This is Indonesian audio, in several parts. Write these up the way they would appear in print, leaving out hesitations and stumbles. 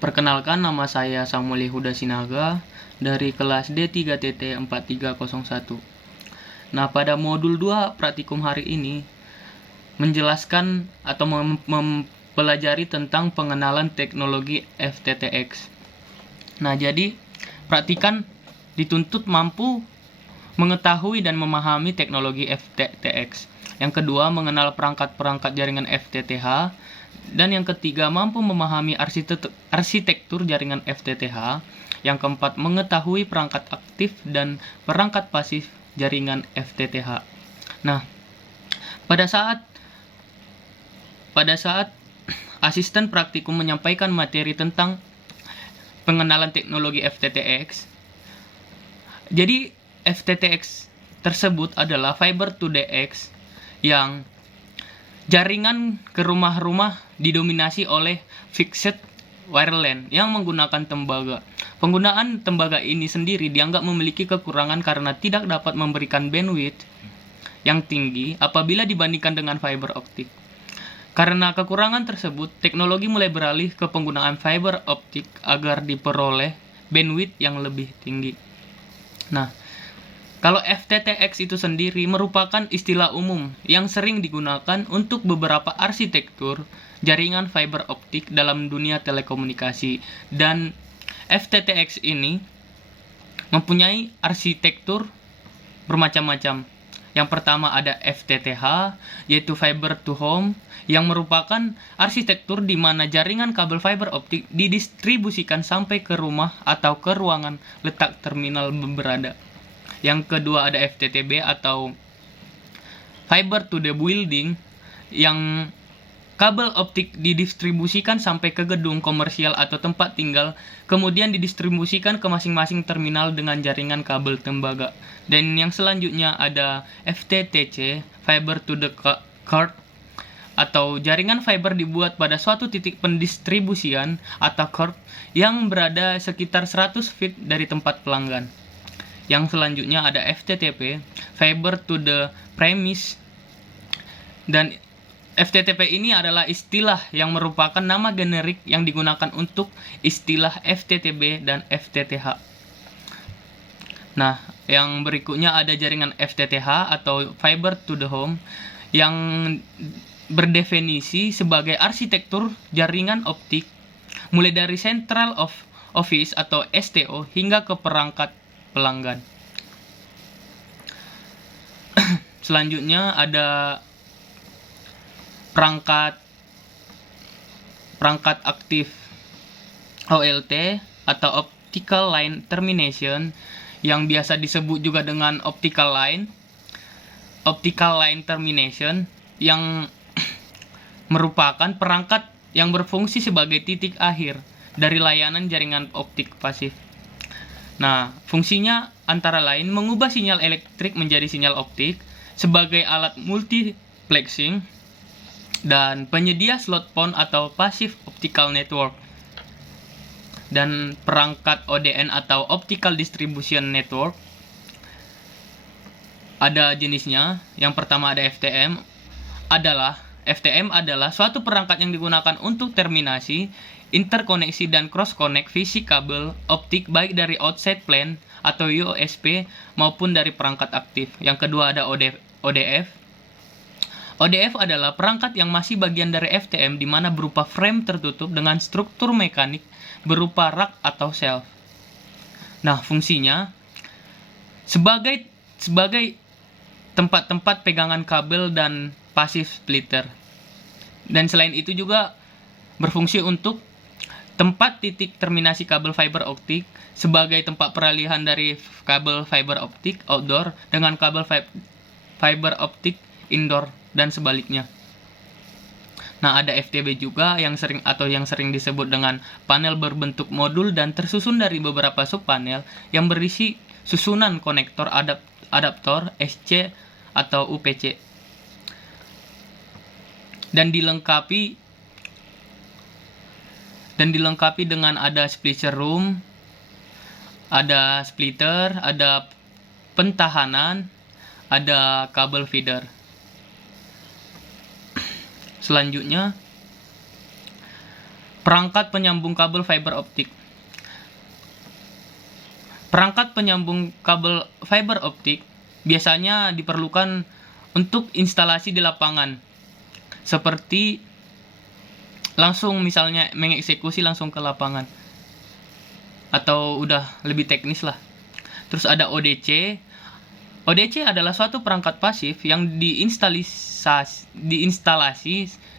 Perkenalkan, nama saya Samuel Yehuda Sinaga dari kelas D3TT 4301. Nah, pada modul 2 praktikum hari ini menjelaskan atau mempelajari tentang pengenalan teknologi FTTX. Nah, jadi praktikan dituntut mampu mengetahui dan memahami teknologi FTTX. Yang kedua, mengenal perangkat-perangkat jaringan FTTH. Dan yang ketiga, mampu memahami arsitektur jaringan FTTH. Yang keempat, mengetahui perangkat aktif dan perangkat pasif jaringan FTTH. Nah, pada saat asisten praktikum menyampaikan materi tentang pengenalan teknologi FTTX, jadi FTTX tersebut adalah Fiber to the X yang jaringan ke rumah-rumah didominasi oleh fixed wire LAN yang menggunakan tembaga. Penggunaan tembaga ini sendiri dianggap memiliki kekurangan karena tidak dapat memberikan bandwidth yang tinggi apabila dibandingkan dengan fiber optik. Karena kekurangan tersebut, teknologi mulai beralih ke penggunaan fiber optik agar diperoleh bandwidth yang lebih tinggi. Nah, kalau FTTX itu sendiri merupakan istilah umum yang sering digunakan untuk beberapa arsitektur jaringan fiber optik dalam dunia telekomunikasi. Dan FTTX ini mempunyai arsitektur bermacam-macam. Yang pertama ada FTTH, yaitu Fiber to Home, yang merupakan arsitektur di mana jaringan kabel fiber optik didistribusikan sampai ke rumah atau ke ruangan letak terminal berada. Yang kedua ada FTTB atau Fiber to the Building, yang kabel optik didistribusikan sampai ke gedung komersial atau tempat tinggal, kemudian didistribusikan ke masing-masing terminal dengan jaringan kabel tembaga. Dan yang selanjutnya ada FTTC, Fiber to the Card, atau jaringan fiber dibuat pada suatu titik pendistribusian atau cord yang berada sekitar 100 feet dari tempat pelanggan. Yang selanjutnya ada FTTP, Fiber to the Premise, dan FTTP ini adalah istilah yang merupakan nama generik yang digunakan untuk istilah FTTB dan FTTH. Nah, yang berikutnya ada jaringan FTTH atau Fiber to the Home yang berdefinisi sebagai arsitektur jaringan optik mulai dari Central Office atau STO hingga ke perangkat pelanggan. Selanjutnya ada perangkat aktif OLT atau Optical Line Termination, yang biasa disebut juga dengan Optical Line Termination, yang merupakan perangkat yang berfungsi sebagai titik akhir dari layanan jaringan optik pasif. Nah, fungsinya antara lain mengubah sinyal elektrik menjadi sinyal optik sebagai alat multiplexing dan penyedia slot PON atau Passive Optical Network. Dan perangkat ODN atau Optical Distribution Network ada jenisnya. Yang pertama ada FTM adalah suatu perangkat yang digunakan untuk terminasi, interkoneksi dan cross connect fisik kabel optik baik dari outside plant atau USP maupun dari perangkat aktif. Yang kedua ada ODF. ODF adalah perangkat yang masih bagian dari FTM di mana berupa frame tertutup dengan struktur mekanik berupa rak atau shelf. Nah, fungsinya sebagai tempat-tempat pegangan kabel dan passive splitter. Dan selain itu juga berfungsi untuk tempat titik terminasi kabel fiber optik sebagai tempat peralihan dari kabel fiber optik outdoor dengan kabel fiber optik indoor dan sebaliknya. Nah, ada FTB juga yang sering disebut dengan panel berbentuk modul dan tersusun dari beberapa subpanel yang berisi susunan konektor adaptor SC atau UPC. Dan dilengkapi dengan ada splitter room, ada splitter, ada pentahanan, ada kabel feeder. Selanjutnya Perangkat penyambung kabel fiber optik. Perangkat penyambung kabel fiber optik biasanya diperlukan untuk instalasi di lapangan, seperti langsung misalnya mengeksekusi langsung ke lapangan, atau udah lebih teknis lah. Terus ada ODC. ODC adalah suatu perangkat pasif yang diinstalasi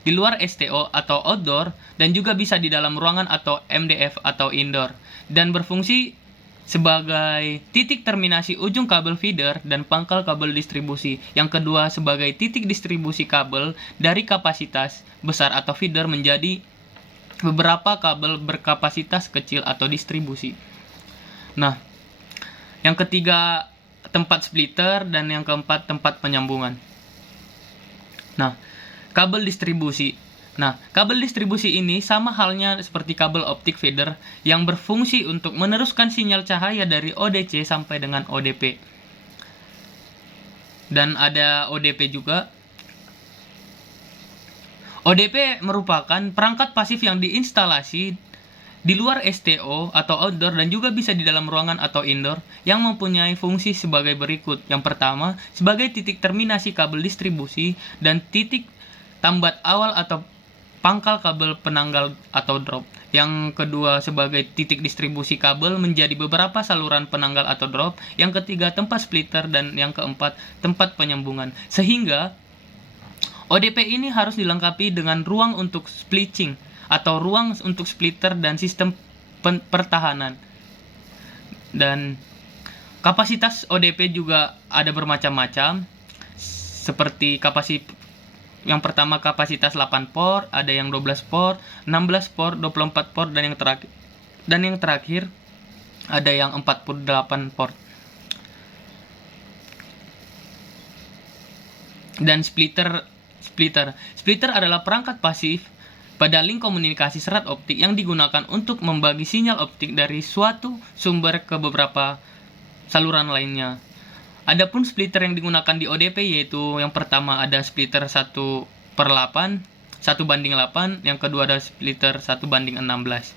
di luar STO atau outdoor, dan juga bisa di dalam ruangan atau MDF atau indoor, dan berfungsi sebagai titik terminasi ujung kabel feeder dan pangkal kabel distribusi. Yang kedua sebagai titik distribusi kabel dari kapasitas besar atau feeder menjadi beberapa kabel berkapasitas kecil atau distribusi. Nah, yang ketiga tempat splitter, dan yang keempat tempat penyambungan. Nah, kabel distribusi. Nah, kabel distribusi ini sama halnya seperti kabel optik feeder yang berfungsi untuk meneruskan sinyal cahaya dari ODC sampai dengan ODP. Dan ada ODP juga. ODP merupakan perangkat pasif yang diinstalasi di luar STO atau outdoor, dan juga bisa di dalam ruangan atau indoor, yang mempunyai fungsi sebagai berikut. Yang pertama, sebagai titik terminasi kabel distribusi dan titik tambat awal atau pangkal kabel penanggal atau drop. Yang kedua sebagai titik distribusi kabel menjadi beberapa saluran penanggal atau drop. Yang ketiga tempat splitter, dan yang keempat tempat penyambungan. Sehingga ODP ini harus dilengkapi dengan ruang untuk splitting atau ruang untuk splitter dan sistem pertahanan. Dan kapasitas ODP juga ada bermacam-macam, seperti yang pertama kapasitas 8 port, ada yang 12 port, 16 port, 24 port, dan yang terakhir ada yang 48 port. Dan splitter adalah perangkat pasif pada link komunikasi serat optik yang digunakan untuk membagi sinyal optik dari suatu sumber ke beberapa saluran lainnya. Adapun splitter yang digunakan di ODP yaitu yang pertama ada splitter 1/8, 1/8, yang kedua ada splitter 1/16.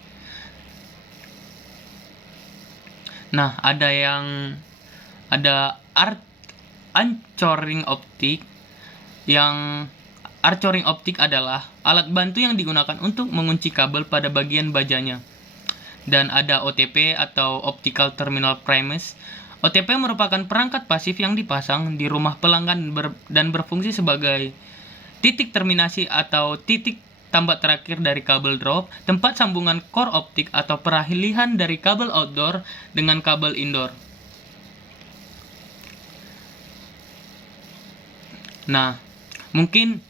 Nah, ada anchoring optik. Yang anchoring optik adalah alat bantu yang digunakan untuk mengunci kabel pada bagian bajanya. Dan ada OTP atau Optical Terminal Premise. OTP merupakan perangkat pasif yang dipasang di rumah pelanggan dan berfungsi sebagai titik terminasi atau titik tambat terakhir dari kabel drop, tempat sambungan core optik atau peralihan dari kabel outdoor dengan kabel indoor. Nah, mungkin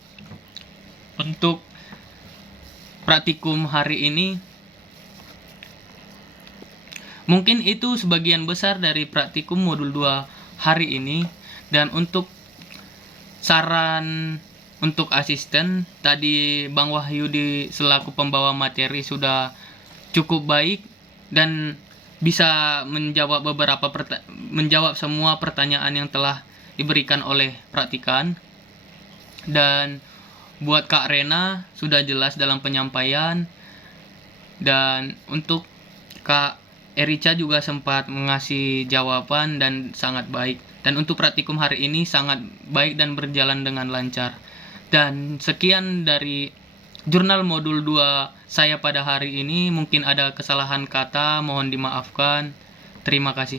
untuk praktikum hari ini, mungkin itu sebagian besar dari praktikum modul 2 hari ini. Dan untuk saran untuk asisten, tadi Bang Wahyudi selaku pembawa materi sudah cukup baik dan bisa menjawab semua pertanyaan yang telah diberikan oleh praktikan. Dan buat Kak Rena sudah jelas dalam penyampaian, dan untuk Kak Erica juga sempat mengasih jawaban dan sangat baik. Dan untuk praktikum hari ini sangat baik dan berjalan dengan lancar. Dan sekian dari jurnal modul 2 saya pada hari ini. Mungkin ada kesalahan kata, mohon dimaafkan. Terima kasih.